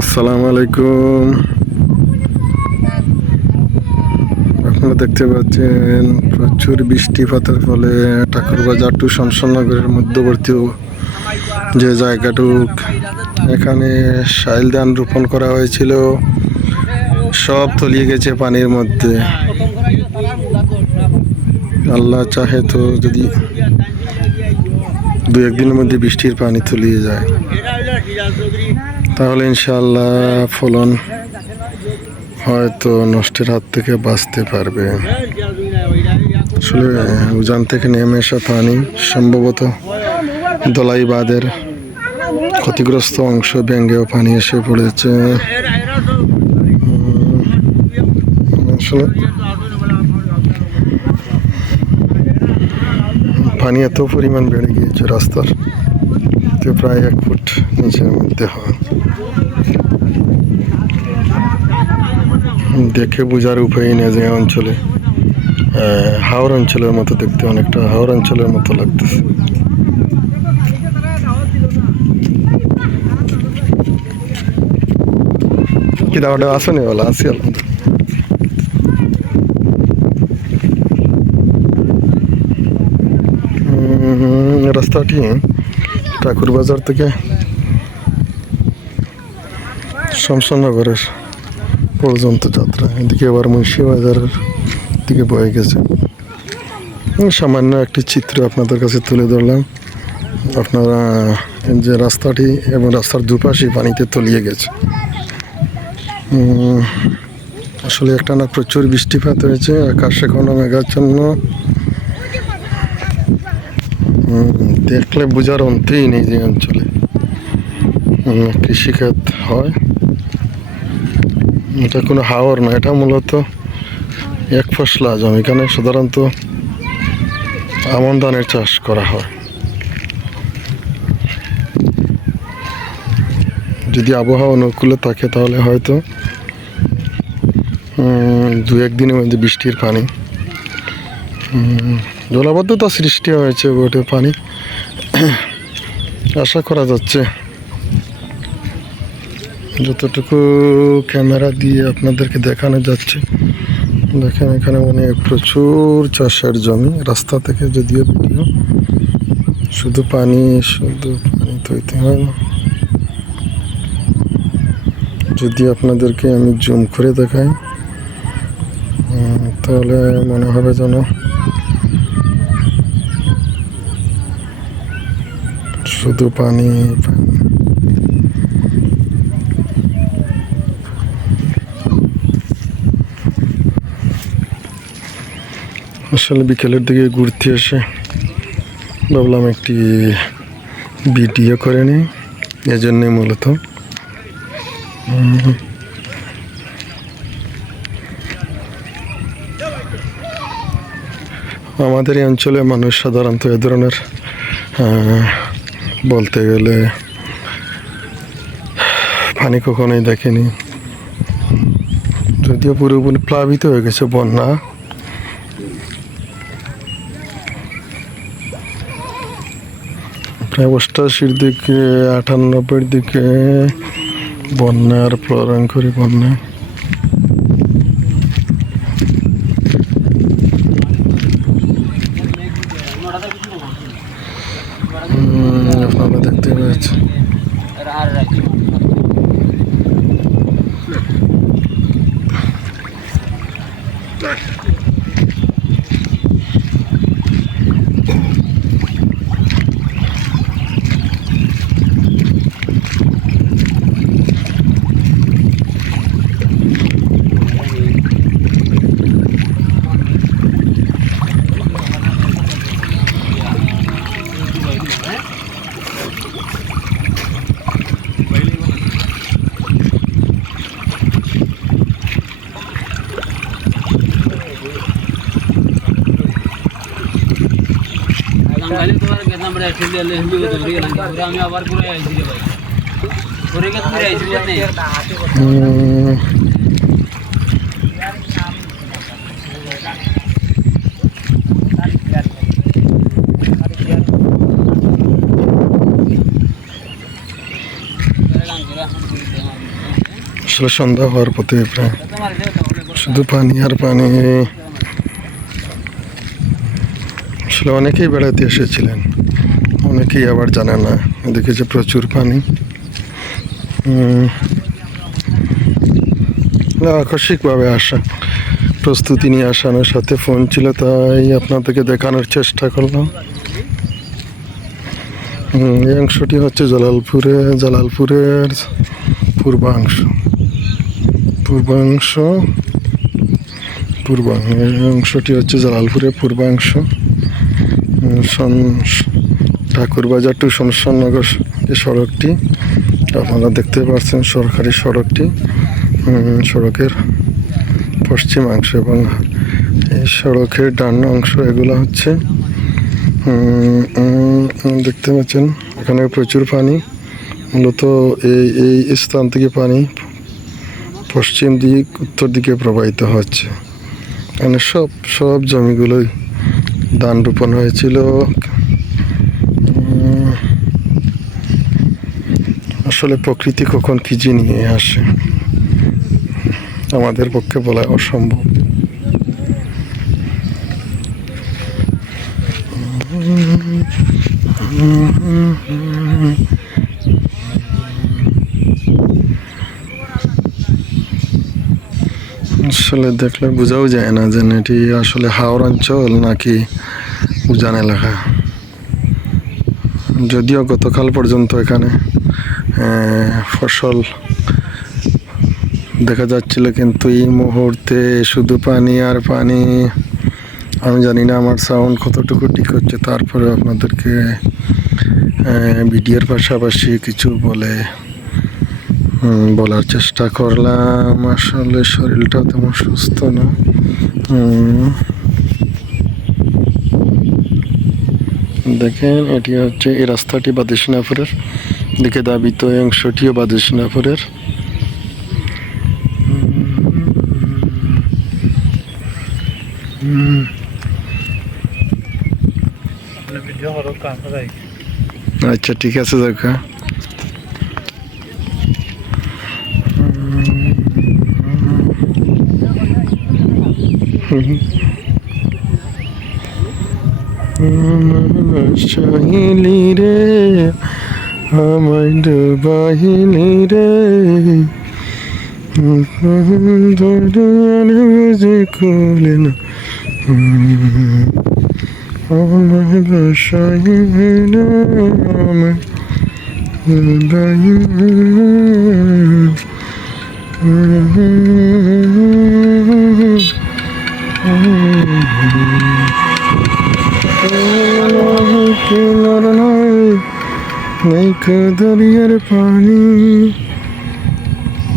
আসসালামু আলাইকুম। আপনারা দেখতে পাচ্ছেন প্রচুর বৃষ্টিপাতের ফলে ঠাকুরবাজার টু শমশাননগরের মধ্যবর্তী যে জায়গাটুক, এখানে শাইল ধান রোপণ করা হয়েছিল। সব তলিয়ে গেছে পানির মধ্যে। আল্লাহ চাহে তো যদি দু একদিনের মধ্যে বৃষ্টির পানি তলিয়ে যায়। তাহলে ইনশাল্লাহ ফলন হয়তো নষ্টের হাত থেকে বাঁচতে পারবে। আসলে উজান থেকে নেমে আসা পানি সম্ভবত দলাই বাঁধের ক্ষতিগ্রস্ত অংশ ব্যাঙ্গেও পানি এসে পড়েছে। আসলে পানি এত পরিমাণ বেড়ে গিয়েছে রাস্তার প্রায় এক ফুট নিচের মধ্যে হয়। দেখে বোঝার উপায় নেই যে অঞ্চলে হাওড় অঞ্চলের মতো দেখতে অনেকটা হাওড় অঞ্চলের মতো লাগতেছে। কি দাওয়াটা আসেনি বলা? আসি রাস্তাটি ঠাকুর বাজার থেকে শমশাননগরের পর্যন্ত যাত্রা। এদিকে আবার মুন্সিবাজারের দিকে বয়ে গেছে। সামান্য একটি চিত্র আপনাদের কাছে তুলে ধরলাম। আপনারা যে রাস্তাটি এবং রাস্তার দুপাশে পানিতে তলিয়ে গেছে। আসলে একটা না প্রচুর বৃষ্টিপাত হয়েছে, আকাশে কোনো মেঘাচ্ছন্ন। দেখলে বোঝার অন্তেই নেই যে অঞ্চলে। কৃষিখাত হয়। এটা কোনো হাওর না, এটা মূলত এক ফসলা জমি। এখানে সাধারণত আমন ধানের চাষ করা হয়। যদি আবহাওয়া অনুকূলে থাকে তাহলে হয়তো দু একদিনের মধ্যে বৃষ্টির পানি জলাবদ্ধতা সৃষ্টি হয়েছে বটে পানি। আশা করা যাচ্ছে যতটুকু ক্যামেরা দিয়ে আপনাদেরকে দেখানো যাচ্ছে, দেখেন এখানে অনেক প্রচুর চাষের জমি। রাস্তা থেকে যদিও ভিডিও, শুধু পানি শুধু পানি তৈতে হয় না। যদি আপনাদেরকে আমি জুম করে দেখাই তাহলে মনে হবে যেন শুধু পানি পানি আসলে বিকেলের দিকে ঘুরতে এসে ভাবলাম একটি ভিডিও করে নিই, এজন্যই মূলত। আমাদের এই অঞ্চলে মানুষ সাধারণত এ ধরনের বলতে গেলে পানি কখনোই দেখেনি। যদিও পুরোপুরি প্লাবিত হয়ে গেছে বন্যা। অষ্টাশির দিকে আটানব্বইয়ের দিকে বন্যার করি বন্যা হুম, আপনারা দেখতে পাচ্ছেন খালি তোমার গেলাম আমরা একচুয়ালি আলে হিন্দি কথা ঘুরে গেলাম ঘুরে আমি আবার ঘুরে আইছি রে ভাই ঘুরে গেছে ঘুরে আইছি বুঝলি হুম, ঘুরে আসলে সন্ধ্যা হওয়ার পথে প্রায় শুধু পানি আর পানি আসলে অনেকেই বেড়াতে এসেছিলেন। অনেকেই আবার জানে না এদিকে যে প্রচুর পানি। না, আকস্মিকভাবে আসা প্রস্তুতি নিয়ে আসানোর সাথে ফোন ছিল তাই আপনাদেরকে দেখানোর চেষ্টা করলাম। এই অংশটি হচ্ছে জালালপুরে জালালপুরের পূর্বাংশ। পূর্বাংশ পূর্বাংশ এই অংশটি হচ্ছে জালালপুরের পূর্বাংশ। ঠাকুরবাজার টু শমশাননগর যে সড়কটি, আপনারা দেখতে পাচ্ছেন সরকারি সড়কটি সড়কের পশ্চিমাংশ এবং এই সড়কের ডান অংশ এগুলো হচ্ছে দেখতে পাচ্ছেন এখানে প্রচুর পানি, মূলত এই এই স্থান থেকে পানি পশ্চিম দিক, উত্তর দিকে প্রবাহিত হচ্ছে। এখানে সব সব জমিগুলোই ধান রোপণ হয়েছিল। আসলে প্রকৃতি কখন কি নিয়ে আসে আমাদের পক্ষে বলা অসম্ভব। আসলে দেখলে বোঝাও যায় না যে এটি আসলে হাওড় অঞ্চল নাকি উজান এলাকা। যদিও গতকাল পর্যন্ত এখানে ফসল দেখা যাচ্ছিল, কিন্তু এই মুহূর্তে শুধু পানি আর পানি, আমি জানি না আমার সাউন্ড কতটুকু ঠিক হচ্ছে তারপরে আপনাদেরকে ভিডিওর পাশাপাশি কিছু বলে বলার চেষ্টা করলাম। আসলে শরীরটা তেমন সুস্থ না। দেখেন এটি হচ্ছে এই রাস্তাটি বাদেশনাপুরের দিকে দাবিত এই অংশটিও বাদেশনাপুরের আচ্ছা ঠিক আছে দেখা। চাহিলি রে আমায় ডুবাহিলি রে বুঝে খুলে না আমায় বসাইলি রে আমায় দরিয়ার পানি।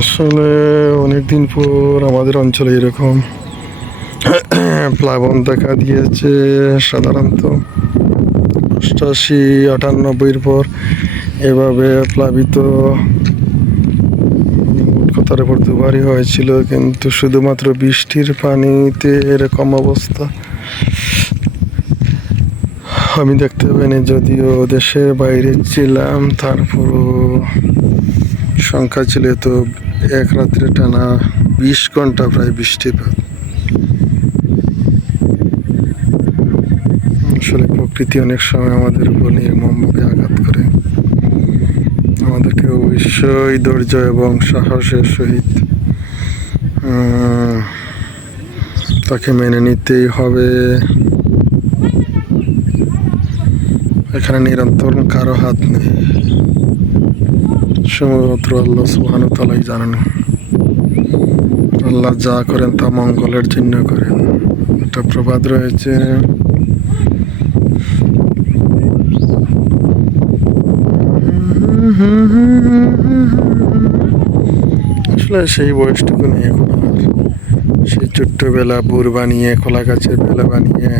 আসলে অনেকদিন পর আমাদের অঞ্চলে এরকম প্লাবন দেখা দিয়েছে সাধারণত। অষ্টাশি, আটানব্বইয়ের পর এভাবে প্লাবিত কথার উপর দুবারই হয়েছিল, কিন্তু শুধুমাত্র বৃষ্টির পানিতে এরকম অবস্থা। আমি দেখতে পাইনি, যদিও দেশের বাইরে ছিলাম, তারপরও সংখ্যা ছিল তো এক রাত্রে টানা বিশ ঘণ্টা প্রায় বৃষ্টিপাত আসলে প্রকৃতি অনেক সময় আমাদের উপর নির্মমভাবে আঘাত করে। আমাদেরকে অবশ্যই ধৈর্য এবং সাহসের সহিত তাকে মেনে নিতেই হবে। এখানে নিরন্তর কারও হাত নেই। শুধুমাত্র আল্লাহ সুহান তালাই জানেন। আল্লাহ যা করেন তা মঙ্গলের জন্য করেন। একটা প্রবাদ রয়েছে। আসলে সেই বয়সটুকু নিয়ে এখন সেই ছোট্টবেলা বুড় বানিয়ে কলা গাছের বেলা বানিয়ে,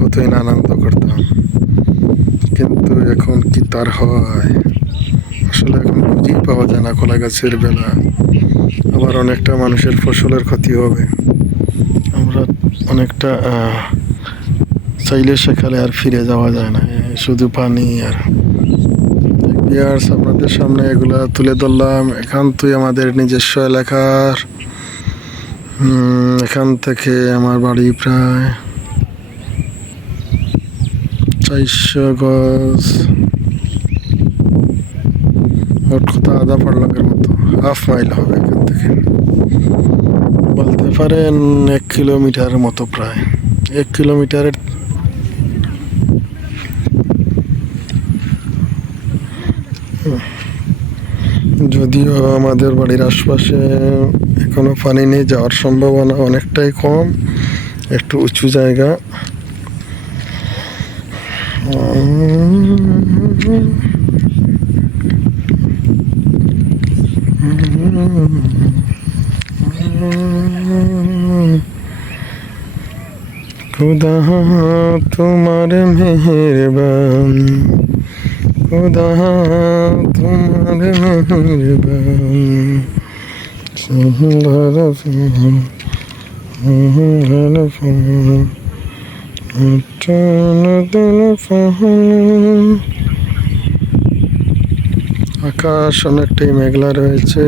কতই আনন্দ করতাম। এখন কি তার হয়? আসলে এখন খুঁজেই পাওয়া যায় না কলা গাছের বেলা। আবার অনেকটা মানুষের ফসলের ক্ষতি হবে। আমরা অনেকটা চাইলে সেখানে আর ফিরে যাওয়া যায় না। শুধু পানি আর বিয়ার্স আপনাদের সামনে এগুলা তুলে ধরলাম। এখান একান্তই আমাদের নিজস্ব এলাকার। এখান থেকে আমার বাড়ি প্রায় গজ মোট কথা আধা পারলাঙ্গের মতো হাফ মাইল হবে এখান থেকে বলতে পারেন এক কিলোমিটার মতো প্রায় এক কিলোমিটারের যদিও আমাদের বাড়ির আশপাশে এখনও পানি নেই, যাওয়ার সম্ভাবনা অনেকটাই কম। একটু উঁচু জায়গা। খুদা তোমার মেহেরবান। খুদা তোমার মেহেরবান। সুন্দর ফুল সুন্দর ফুল। আকাশ অনেকটাই মেঘলা রয়েছে।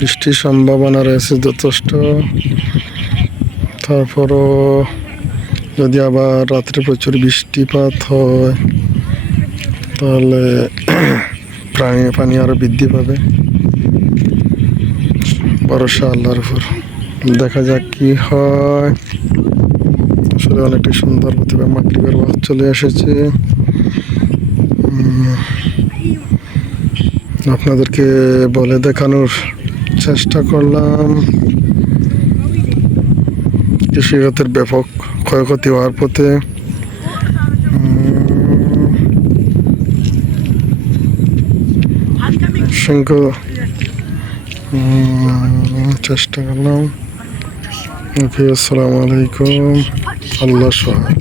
বৃষ্টির সম্ভাবনা রয়েছে যথেষ্ট। তারপরও যদি আবার রাত্রে প্রচুর বৃষ্টিপাত হয়, তাহলে প্রাণী পানি আরও বৃদ্ধি পাবে। ভরসা আল্লাহর উপর। দেখা যাক কি হয়। আসলে অনেকটা সুন্দর প্রতিভা হবে মাগরিবের চলে এসেছে। আপনাদেরকে বলে দেখানোর চেষ্টা করলাম। কৃষিগতের ব্যাপক ক্ষয়ক্ষতি হওয়ার পথে। অসংখ্য চেষ্টা করলাম। আসসালামু আলাইকুম। আল্লাহ সহায়